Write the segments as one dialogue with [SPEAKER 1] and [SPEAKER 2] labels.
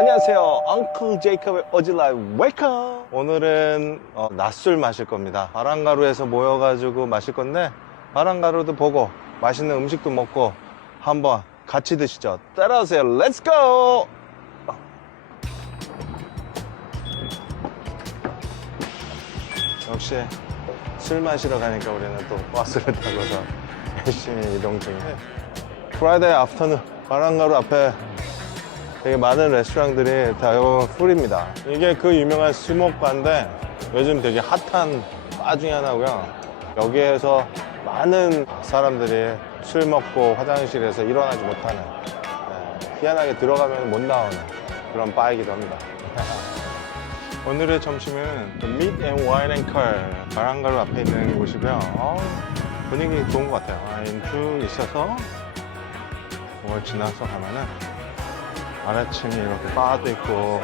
[SPEAKER 1] 안녕하세요. 엉클 제이콥의 어질라이 웨이컴. 오늘은 어, 낮술 마실 겁니다. 바람가루에서 모여가지고 마실 건데 바람가루도 보고 맛있는 음식도 먹고 한번 같이 드시죠. 따라오세요. 렛츠 고! 역시 술 마시러 가니까 우리는 또 버스를 타고서 열심히 이동 중이에요. 프라이데이 아프터눈 바람가루 앞에 되게 많은 레스토랑들이 다 여기 풀입니다. 이게 그 유명한 스모바인데 요즘 되게 핫한 바 중에 하나고요. 여기에서 많은 사람들이 술 먹고 화장실에서 일어나지 못하는 네, 희한하게 들어가면 못 나오는 그런 바이기도 합니다. 오늘의 점심은 그 Meat and Wine and Curl 바람가루 앞에 있는 곳이고요. 어, 분위기 좋은 것 같아요. 아, 쭉 있어서 뭘 지나서 가면은 아래층에 이렇게 바도 있고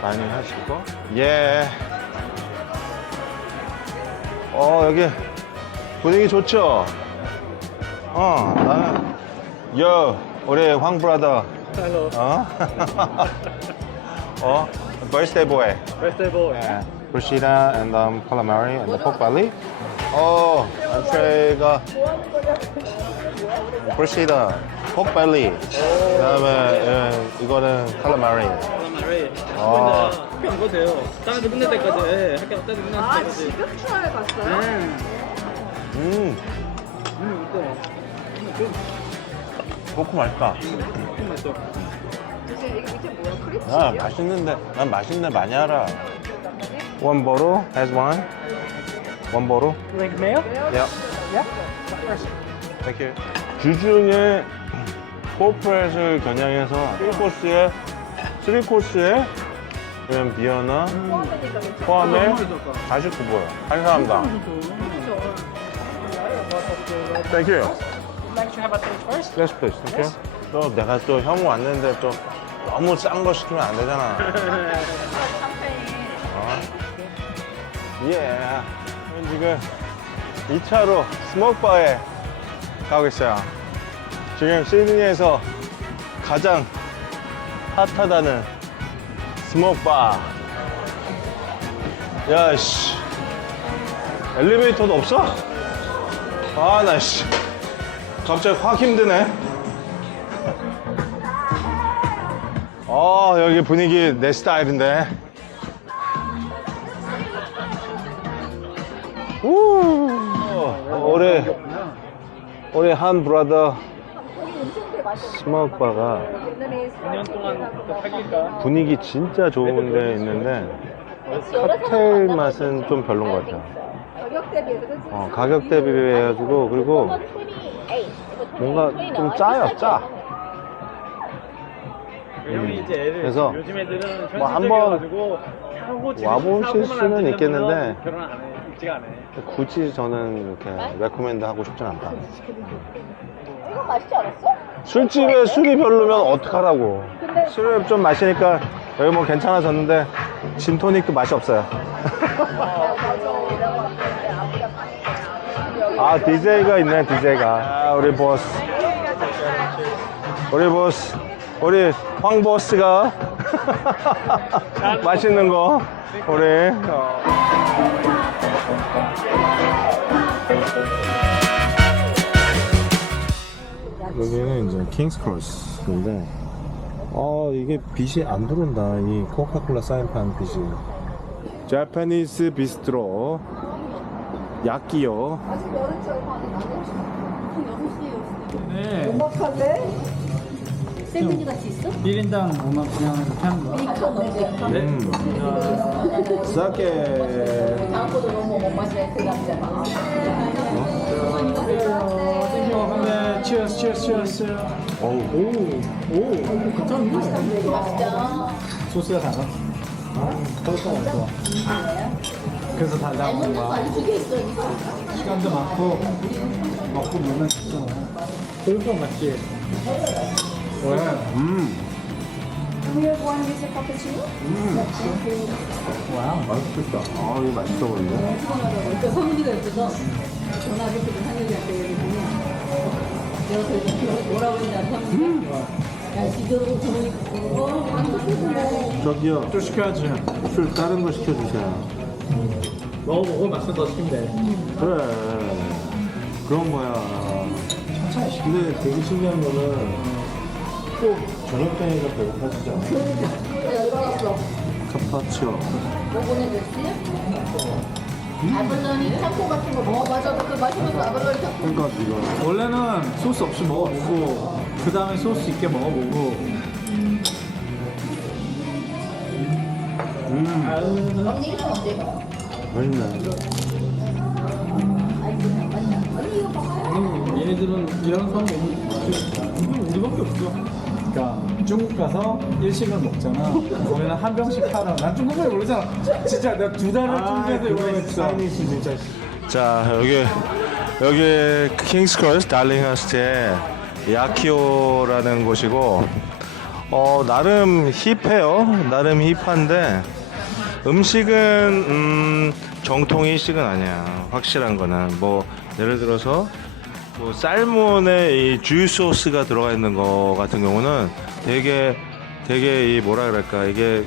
[SPEAKER 1] 다이닝 하시고 예. 어 여기 분위기 좋죠? 어 나는 여 우리 황 브라더
[SPEAKER 2] Hello.
[SPEAKER 1] 어? 어? birthday boy
[SPEAKER 2] Birthday boy.
[SPEAKER 1] 예. 브루시다 and um, calamari and the pork belly 어 안트레가 pork belly 그 다음에 예, 이거는 calamari
[SPEAKER 2] calamari.
[SPEAKER 1] 아.
[SPEAKER 2] 학교 안 가도 돼요. 따뜻 끝날 때까지. 예, 학교 따뜻 끝날
[SPEAKER 3] 아
[SPEAKER 2] 때까지.
[SPEAKER 3] 지금 트라이 갔어요?
[SPEAKER 2] 네.
[SPEAKER 1] 음
[SPEAKER 2] 음, 이거.
[SPEAKER 1] 포크 맛있다
[SPEAKER 2] 좀 맛있어.
[SPEAKER 3] 이제 이게 밑에 뭐야?
[SPEAKER 1] 아
[SPEAKER 3] 크림치즈야?
[SPEAKER 1] 맛있는데 난 맛있는데 많이 알아 One bottle has one One bottle
[SPEAKER 2] Like mayo?
[SPEAKER 1] Yeah
[SPEAKER 2] Yeah.
[SPEAKER 1] Thank you. 주중에 코프렛을 겨냥해서 1코스에 3코스에 그냥 비어나
[SPEAKER 2] 맛있었다.
[SPEAKER 1] 49불 한 사람당 Thank you.
[SPEAKER 2] Like to have a taste first?
[SPEAKER 1] Yes please. Thank you. 또 내가 또형 왔는데 또 너무 싼 거 시키면 안 되잖아. 어? 예. 지금 2차로 스모크바에 가고 있어요. 지금 시드니에서 가장 핫하다는 스모크바. 야, 씨. 엘리베이터도 없어? 아, 나, 씨. 갑자기 확 힘드네. 아, 여기 분위기 내 스타일인데. 우 올해 올해 한 브라더 스모크바가
[SPEAKER 3] 오늘이
[SPEAKER 2] 2년 동안 또 사귈까?
[SPEAKER 1] 분위기 진짜 좋은 데 있는데 칵테일 맛은 좀 별론 것 같아요. 어, 가격 대비해가지고 그리고 뭔가 좀 짜요, 짜.
[SPEAKER 2] 애를
[SPEAKER 1] 그래서 뭐 한번 와보실 수는
[SPEAKER 2] 안
[SPEAKER 1] 있겠는데
[SPEAKER 2] 안 해.
[SPEAKER 1] 굳이 저는 이렇게 레코멘드 하고 싶진 않다.
[SPEAKER 3] 이거 맛있지 않았어?
[SPEAKER 1] 술집에 술이 별로면 어떡하라고. 술을 좀 마시니까 여기 뭐 괜찮아졌는데 진토닉도 맛이 없어요. 아, DJ가 있네, DJ가. 아, 우리 보스. 우리 보스. 우리 황 보스가 맛있는 거. 우리. 어. 여기는 이제 킹스 크로스인데 어 이게 빛이 안 들어온다 이 코카콜라 사인판 빛이 자파니스 비스트로 야끼요
[SPEAKER 3] 아직 여름철 가는
[SPEAKER 2] 네.
[SPEAKER 3] 음악한데?
[SPEAKER 4] 샌드위치 같이 있어?
[SPEAKER 2] 1인당 5만 그냥 이렇게 하는 거야? 네.
[SPEAKER 1] 음 싸게
[SPEAKER 2] 땡큐. 네. 치어스, 치어스, 치어스.
[SPEAKER 1] 어우
[SPEAKER 2] 오, 괜찮은데?
[SPEAKER 4] 맛있다.
[SPEAKER 2] 소스가 달라. 소스가 좋아. 그래서 달라고 하는 거야. 시간도 많고 먹고 놀면 좋잖아. 그러니까 맞지? 왜?
[SPEAKER 1] 음
[SPEAKER 3] Here one with a cappuccino?
[SPEAKER 2] 와우.
[SPEAKER 1] 맛있겠다. 아 이거 맛있어 보이네.
[SPEAKER 4] 그 성민이가 있어서 전화를 그 한여자한테 얘기했더니 내가 그래서 뭐라고 했냐 성민이가 야 지도로 저러니까 어 완전
[SPEAKER 1] 저기요.
[SPEAKER 2] 또 시켜야지.
[SPEAKER 1] 술 다른 거 시켜주세요.
[SPEAKER 2] 먹어보고 맛있는 거 시키면 돼.
[SPEAKER 1] 그래. 그런 거야. 근데 되게 신기한 거는 꼭 저녁 때니까 배고파지지 않아? 카파치오
[SPEAKER 3] 뭐 보내줬지? 아블로니 타코 같은 거 먹어 맞아 그 마시면서 아블로니 타코
[SPEAKER 1] 그러니까 이거.
[SPEAKER 2] 원래는 소스 없이 먹어보고 그 다음에 소스 있게 먹어보고.
[SPEAKER 3] 언니 이름 언제 가?
[SPEAKER 1] 맛있네.
[SPEAKER 2] 아니, 얘네들은 이런 사람 없는 우리밖에 없어. 그러니까 중국 가서 일식을 먹잖아. 거기는 한 병씩 팔아. 난 중국말 모르잖아. 진짜 내가 두 달을 중국에서 이거 했어.
[SPEAKER 1] 진짜 자 여기 여기 킹스크로스 달링하스트의 야키오라는 곳이고 어 나름 힙해요 나름 힙한데 음식은 음 정통 일식은 아니야 확실한 거는 뭐 예를 들어서 뭐 살몬에 이 주유 소스가 들어가 있는 거 같은 경우는 되게 되게 이 뭐라 그럴까 이게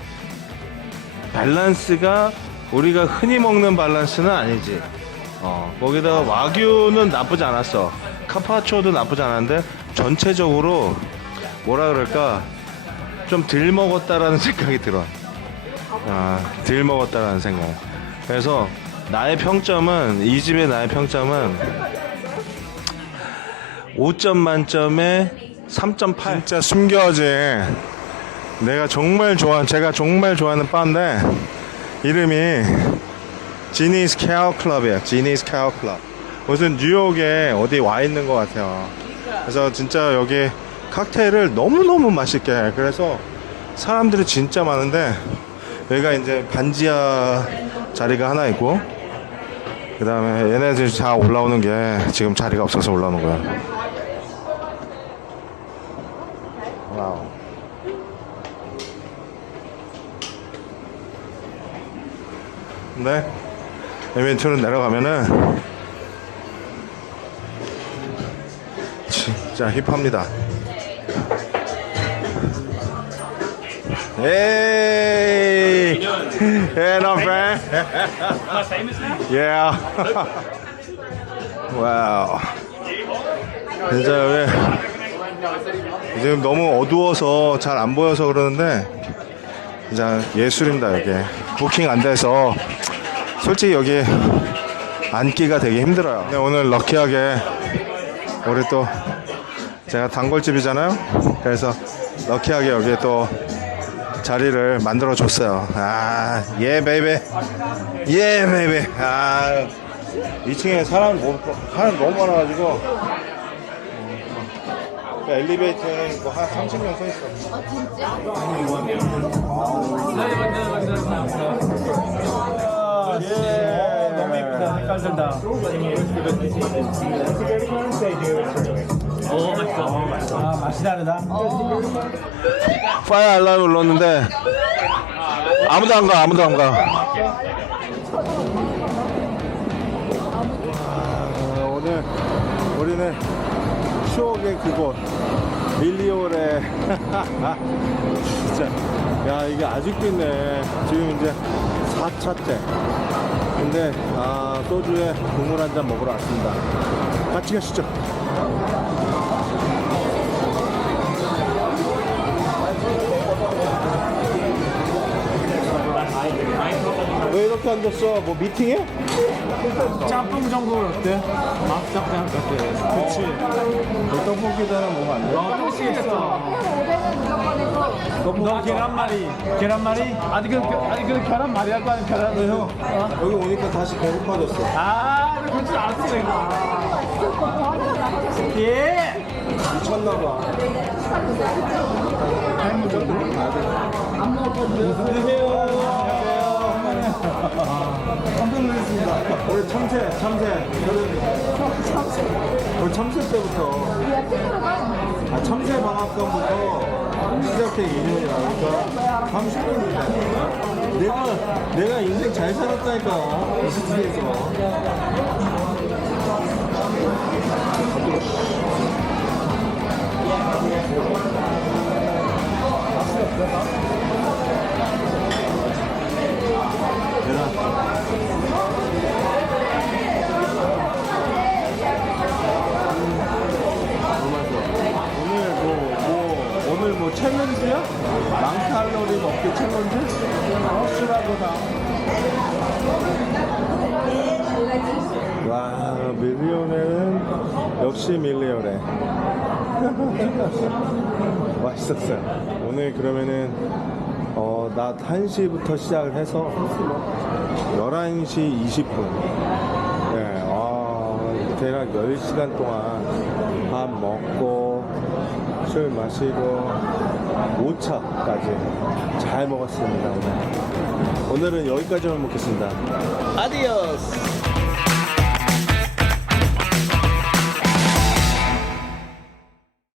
[SPEAKER 1] 밸런스가 우리가 흔히 먹는 밸런스는 아니지. 어, 거기다가 와규는 나쁘지 않았어. 카파초도 나쁘지 않았는데 전체적으로 뭐라 그럴까 좀 덜 먹었다라는 생각이 들어. 아, 덜 먹었다라는 생각. 그래서 나의 평점은 이 집의 나의 평점은 5점 만점에 3.8. 진짜 숨겨진 내가 정말 좋아, 제가 정말 좋아하는 바인데 이름이 지니스 케어 클럽이에요. 지니스 케어 클럽. 무슨 뉴욕에 어디 와 있는 것 같아요. 그래서 진짜 여기 칵테일을 너무너무 맛있게. 그래서 사람들이 진짜 많은데 여기가 이제 반지하 자리가 하나 있고 그 다음에 얘네들이 다 올라오는 게 지금 자리가 없어서 올라오는 거야. 와우. 근데 에멘트로 내려가면은 진짜 힙합니다. Hey, hey, not bad.
[SPEAKER 5] Am I famous now?
[SPEAKER 1] Yeah. 와우. 진짜 여 기 지금 너무 어두워서 잘 안 보여서 그러는데 진짜 예술입니다 여기. 부킹 안 돼서 솔직히 여기 앉기가 되게 힘들어요. 근데 오늘 럭키하게 우리 또 제가 단골집이잖아요. 그래서 럭키하게 여기 또 자리를 만들어 줬어요. 아, 예, 베이베. 예. 아, 2층에 사람, 뭐, 사람 너무 많아가지고. 어, 그 엘리베이터는 뭐한 30명 서 있어.
[SPEAKER 3] 아 진짜?
[SPEAKER 1] 예.
[SPEAKER 2] 너무 예쁘다. 색깔 들 다.
[SPEAKER 5] 오, 맛있어.
[SPEAKER 2] 아, 맛이 다르다.
[SPEAKER 1] 파이어 알람 눌렀는데 아무도 안 가, 아무도 안 가. 아, 오늘 우리는 추억의 그곳. 밀리오레 진짜. 야 이게 아직도 있네. 지금 이제 4차째. 근데 아 소주에 국물 한 잔 먹으러 왔습니다. 같이 가시죠. 왜 이렇게 앉았어? 뭐 미팅해?
[SPEAKER 2] 짬뽕 정도 어때? 막짝장 같아. 그치.
[SPEAKER 1] 너 떡볶이다는 먹으면 안 돼?
[SPEAKER 2] 너 떡볶이겠어.
[SPEAKER 3] 500원 무조건 해서
[SPEAKER 2] 너 계란말이. 계란말이? 아니, 그, 아니, 그 계란말이 할거 아니야, 계란.
[SPEAKER 1] 형 여기 오니까 다시 배고파졌어
[SPEAKER 2] 아, 그럴 줄 알았어, 내가. 예!
[SPEAKER 1] 미쳤나봐 안녕하세요 놀랐습니다 우리 참새 참새. 우리 참새 때부터. 아, 참새 방학간부터 시작된 인연이라 그러니까 30년이다 내가 내가 인생 잘 살았다니까 이 시티에서 허쉬라고다. 와, 밀리오네는 역시 밀리오네. 맛있었어요. 오늘 그러면은 어, 낮 1시부터 시작을 해서 11시 20분. 네, 아, 대략 10시간 동안 밥 먹고 술 마시고 5차까지 잘 먹었습니다. 오늘. 오늘은 여기까지만 먹겠습니다. 아디오스!